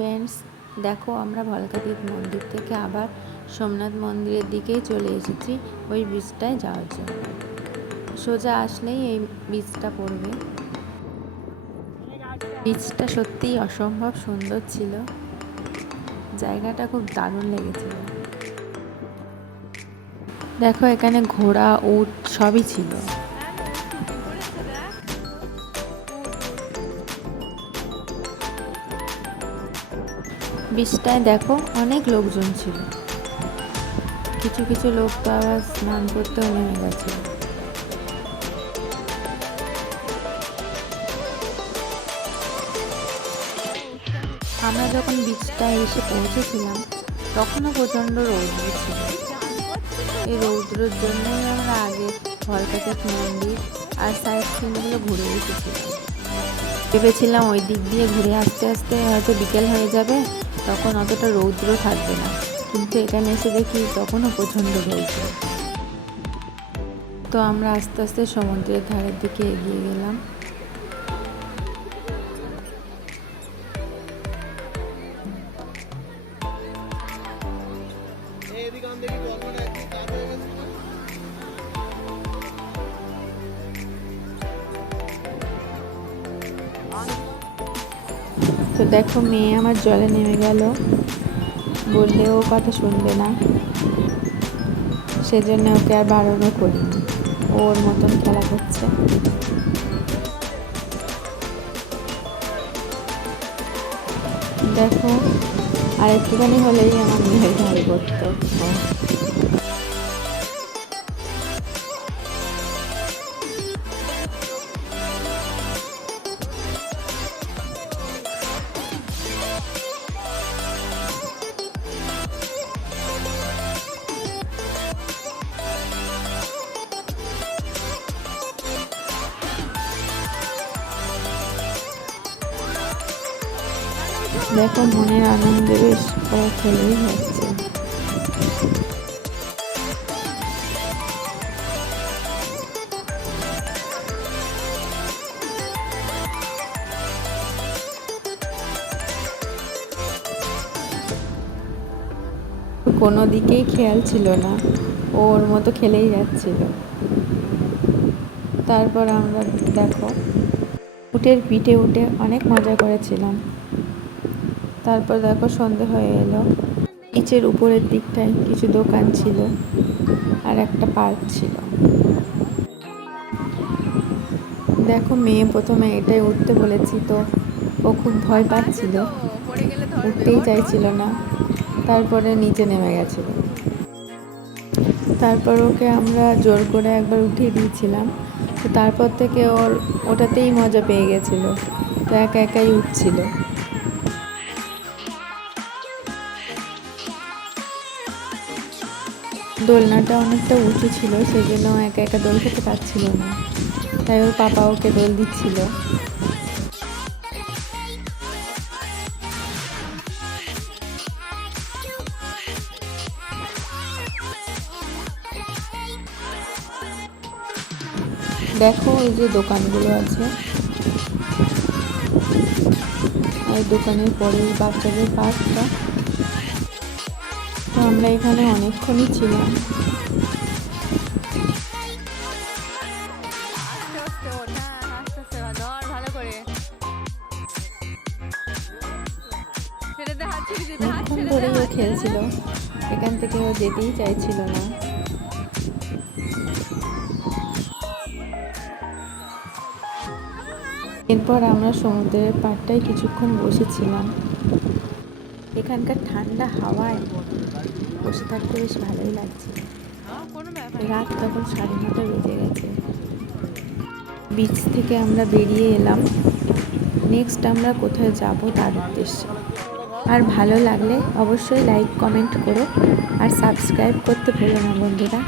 Friends দেখো আমরা ভলকাতীত মন্দির থেকে আবার সোমনাথ মন্দিরের দিকেই চলে এসেছি, ওই ব্রিজটায় যাওয়ার জন্য। সোজা আসলেই এই ব্রিজটা পড়বে। ব্রিজটা সত্যিই অসম্ভব সুন্দর ছিল। জায়গাটা খুব দারুণ লেগেছিল। দেখো এখানে ঘোড়া, উট সবই ছিল। বিচটায় দেখো, অনেক লোকজন ছিল। কিছু কিছু লোক তো আবার স্নান করতেও নেমে গেছিল আমরা যখন বিচটায় এসে পৌঁছেছিলাম, তখনও প্রচণ্ড রৌদ্র ছিল। এই রৌদ্রের জন্যই আমরা আগে ভলকাতেক মন্দির আর সাইড সিনগুলো ঘুরে এসেছিলাম। ভেবেছিলাম ওই দিক দিয়ে ঘুরে আসতে আসতে হয়তো বিকেল হয়ে যাবে। তখন অতটা রৌদ্র থাকবে না। কিন্তু এখানে এসে দেখি তখনও প্রচণ্ড রৌদ্র। তো আমরা আস্তে আস্তে সমুদ্রের ধারের দিকে এগিয়ে গেলাম। তো দেখো মেয়ে আমার জলে নেমে গেল। ও কথা শুনবে না। সেজন্য ওকে আর বারণও করিনি। ওর মতন খেলা করছে। দেখো, আর একটুখানি হলেই আমার মেয়ের ঘরে করতো দেখো, মনের আনন্দে বেশ খেলেই হচ্ছে। কোনো দিকেই খেয়াল ছিল না। ওর মতো খেলেই যাচ্ছিল। তারপর আমরা দেখো, উটের পিঠে উঠে অনেক মজা করেছিলাম। তারপর দেখো সন্ধে হয়ে এলো। নিচের উপরের দিকটায় কিছু দোকান ছিল আর একটা পার্ক ছিল। দেখো মেয়ে প্রথমে এটাই উঠতে বলেছি তো, ও খুব ভয় পাচ্ছিল। উঠতেই চাইছিল না, তারপরে নিচে নেমে গেছিল। তারপর ওকে আমরা জোর করে একবার উঠিয়ে দিয়েছিলাম। তো তারপর থেকে ওর, ওটাতেই মজা পেয়ে গেছিল। তো একা একাই উঠছিল। দোলনাটা অনেকটা উঁচু ছিল সেই জন্য একা একা দোল খেতে পারছিল না। তাই ওর পাপা ওকে দোল দিচ্ছিল। দেখো এই যে দোকানগুলো আছে। আর দোকানের পরে বাচ্চাদের পার্কটা। আমরা এখানে অনেকক্ষণই ছিলাম। অনেকক্ষণ খেলছিল। এখান থেকে ও যেতেই চাইছিল না। এরপর আমরা সমুদ্রের পাড়টায় কিছুক্ষণ বসেছিলাম। এখানকার ঠান্ডা হাওয়ায় বসে থাকতে বেশ ভালোই লাগছে। রাত তখন সাড়ে নটা বেজে গেছে। বিচ থেকে আমরা বেরিয়ে এলাম। নেক্সট আমরা কোথায় যাব তার উদ্দেশ্যে। আর ভালো লাগলে অবশ্যই লাইক কমেন্ট করো। আর সাবস্ক্রাইব করতে ভুলো না বন্ধুরা।